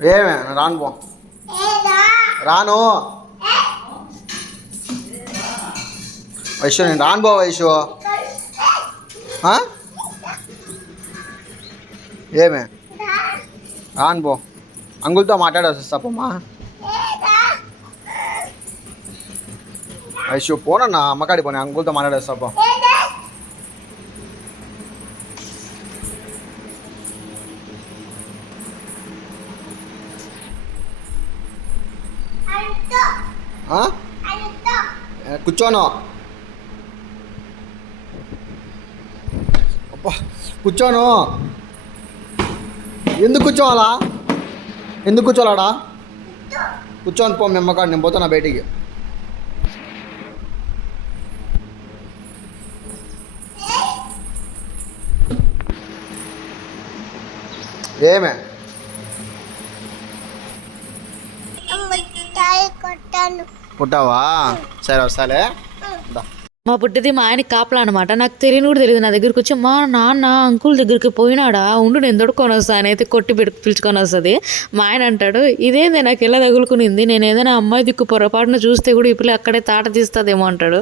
ఏమే నేను రాను పో రాను వైశ్వ నేను రాను పో వైశ్వ ఆ? ఏమే రాను పో అంగులతో మాట్లాడాల్సి వస్తా పోమ్మా వైశ్వ పోనన్నా అమ్మకాడి పోనీ అంగులతో మాట్లాడేస్తా కూర్చోను. కూర్చోను. ఎందుకు కూర్చోవాలా? ఎందుకు కూర్చోవాలాడా? కూర్చోని పో మెమ్మకాడ నేను పోతున్నా బయటికి. ఏమే? కొట్టాను. పుట్టావా? సరే వస్తాలే. మా పుట్టిది మా ఆయన కాపలా అనమాట నాకు తెలియని కూడా తెలియదు. నా దగ్గరికి వచ్చి మా నాన్న అంకుల్ దగ్గరికి పోయినాడా? ఉండు నేను దొడుకొని వస్తాను అయితే కొట్టి పెడు పిలుచుకొని వస్తుంది. మా ఆయన అంటాడు ఇదేంది నాకు ఎలా తగులుకునింది? నేను ఏదైనా అమ్మాయి దిక్కు పొరపాటున చూస్తే కూడా ఇప్పుడు అక్కడే తాట తీస్తుందేమో అంటాడు.